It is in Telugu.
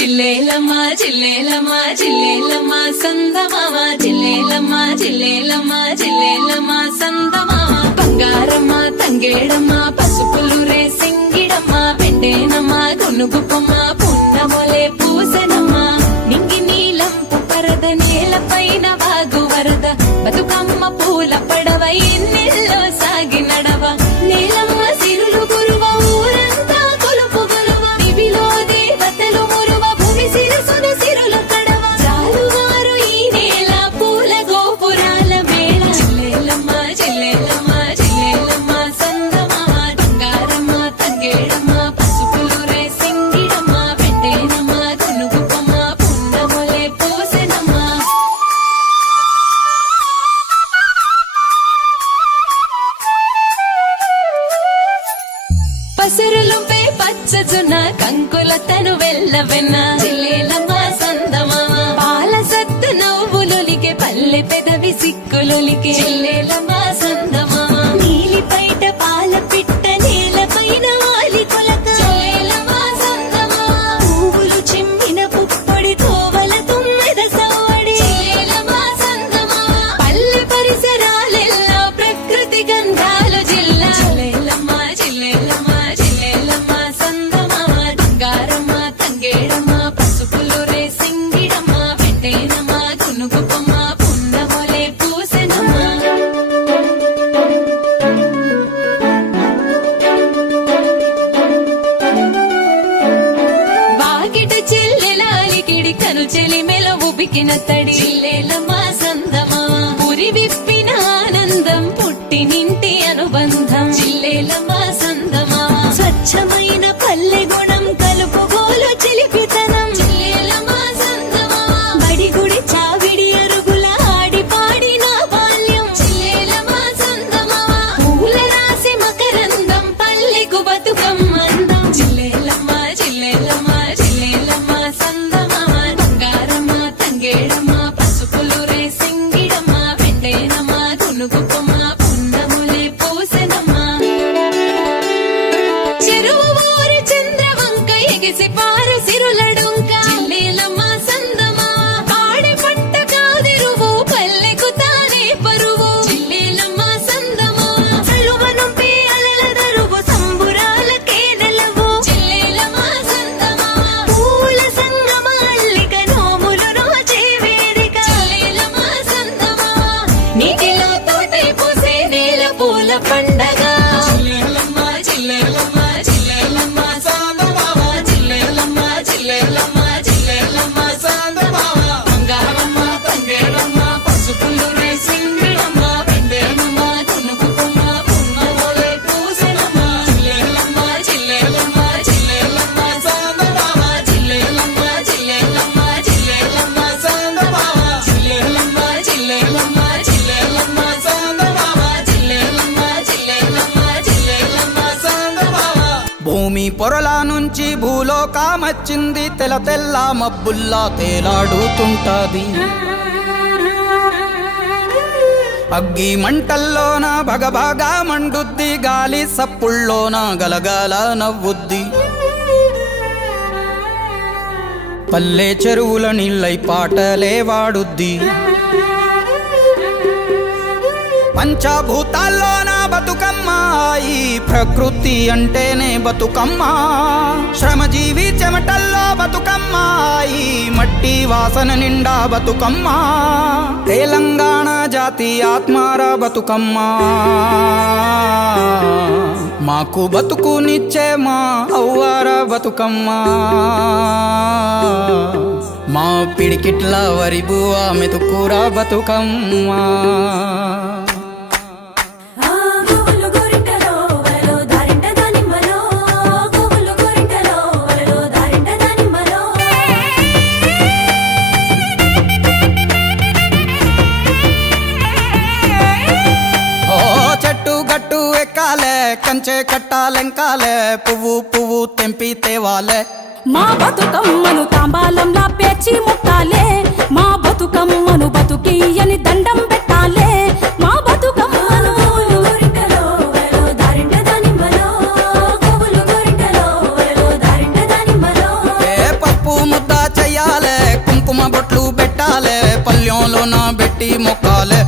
జిల్లేలమ్మ జిల్లేలమ్మ జిల్లేలమ్మ సందమామ జిల్లేలమ్మ జిల్లేలమ్మ జిల్లేలమ్మ సందమామ బంగారమ్మ తంగేడమ్మ పసుపులు రేసింగిడమ్మ పెండేనమ్మ గునుగుపమ్మ పున్నమొలే పూసెనమ్మ నింగి నీలంపు పరద నేలపైన వాగు వరద బతుకమ్మ పూల పడవ ఎన్నెల్లో సాగి నడవ నేలమ్మ సిరులు గురువ ఊరంతా కొలుపు గొలువ నివిలో దేవతలు మురువ భూమి శిరసున సిరుల కడవ చాలువారు ఈ నేల పూల గోపురాల మేళ జిల్లేలమ్మ జిల్లేలమ్మ జిల్లేలమ్మ సందమామ బంగారమ్మ తంగేడమ్మ పసుపులు రేసింగిడమ్మ వెంటేనమ్మ గునుగుపమ్మ పున్నమొలే పూసెనమ్మ పసరులుపే పచ్చజున కంకుల తను వెళ్ళవెన్న జిల్లేలమ్మ సందమామ పాల సత్తు నవ్వులొలికే పల్లె పెదవి సిక్కులొలికే జిల్లేలమ్మ సందమామ నీలి పైట పాల పిట్ట నేలపైన వాలి కొలక జిల్లేలమ్మ సందమామ పువ్వులు చిమ్మిన పుప్పొడి తోవల తుమ్మెద సవ్వడి జిల్లేలమ్మ సందమామ పల్లె పరిసరాలెల్లా ప్రకృతి గంధాలు జిల్లా జిల్లేలమ్మ జిల్లేలమ్మ జిల్లేలమ్మ సందమామ బంగారమ్మ తంగేడమ్మ పసుపులు రేసింగిడమ్మ వెంటేనమ్మ గునుగుపమ్మ పున్నమొలే పూసెనమ్మ వాకిట చెల్లెలాలికిడి కను చెలిమెల ఉబికిన తడి జిల్లేలమ్మ సందమామ ఉరి విప్పిన ఆనందం పుట్టినింటి అనుబంధం జిల్లేలమ్మ సందమామ స్వచ్ఛమైన పల్లె గుణం కలుపుగోలు చిలిపితనం జిల్లేలమ్మ సందమామ బడిగుడి చావిడి అరుగుల ఆడి పాడిన బాల్యం జిల్లేలమ్మ సందమామ పూల రాసి మకరందం పల్లెకు బతుకమ్మందం జిల్లేలమ్మ జిల్లేలమ్మ జిల్లేలమ్మ సందమామ బంగారమ్మ తంగేడమ్మ పసుపులు రేసింగిడమ్మ వెంటేనమ్మ గునుగుపమ్మ పున్నములే పూసెనమ్మ చెరువు ఊరి చంద్రవంక ఎగిసి పారు సిరులడుంక జిల్లేలమ్మ సందమామ ఆడి పట్ట కాదిరువు పల్లెకు తానే పరువు జిల్లేలమ్మ సందమామ చలువనుంపే అలల దరువు సంబురాలకే నెలవు జిల్లేలమ్మ సందమామ పూల సంగమ అల్లిక నోములు నోచే వేదిక జిల్లేలమ్మ సందమామ నీటిలో తోటై పూసే నేల పూల పండగ జిల్లేలమ్మ జిల్లేలమ్మ జిల్లేలమ్మ సందమామ జిల్లేలమ్మ జిల్లేలమ్మ జిల్లేలమ్మ సందమామ బంగారమ్మ తంగేడమ్మ పసుపులు రేసింగిడమ్మ వెంటేనమ్మ గునుగుపమ్మ పున్నమొలే పూసెనమ్మ జిల్లేలమ్మ జిల్లేలమ్మ జిల్లేలమ్మ సందమామ జిల్లేలమ్మ జిల్లేలమ్మ జిల్లేలమ్మ సందమామ జిల్లేలమ్మ జిల్లేలమ్మ జిల్లేలమ్మ సందమామ జిల్లేలమ్మ జిల్లేలమ్మ జిల్లేలమ్మ సందమామ భూమి పొరల నుంచి భూలోకమచ్చింది తెల్ల తెల్ల మబ్బుల్లా తేలాడుతుంటది అగ్గి మంటల్లోన భగభగా మండుద్ది గాలి సప్పుల్లోన గలగల నవ్వుద్ది పల్లె చెరువుల నీళ్ళై పాటలే వాడుద్ది పంచభూతాల్లోన బతుకమ్మ ఈ ప్రకృతి అంటేనే బతుకమ్మ శ్రమజీవి చెమటల్లో బతుకమ్మ ఈ మట్టి వాసన నిండా బతుకమ్మ తెలంగాణ జాతి ఆత్మార బతుకమ్మ మాకు బతుకునిచ్చే మా అవ్వార బతుకమ్మ మా పిడికిట్ల వరి బువ్వ మెతుకురా బతుకమ్మ ఎక్కాలే కంచె కట్టాలెంకాలే పువ్వు పువ్వు తెంపి తేవాలే మా బతుకమ్మను తాంబాలంలా పేర్చి ముట్టాలే మా బతుకమ్మను బతుకియని దండం పెట్టాలే మా బతుకమ్మను పప్పు ముద్ద బొమ్మలో నా బెట్టి మొక్కాలే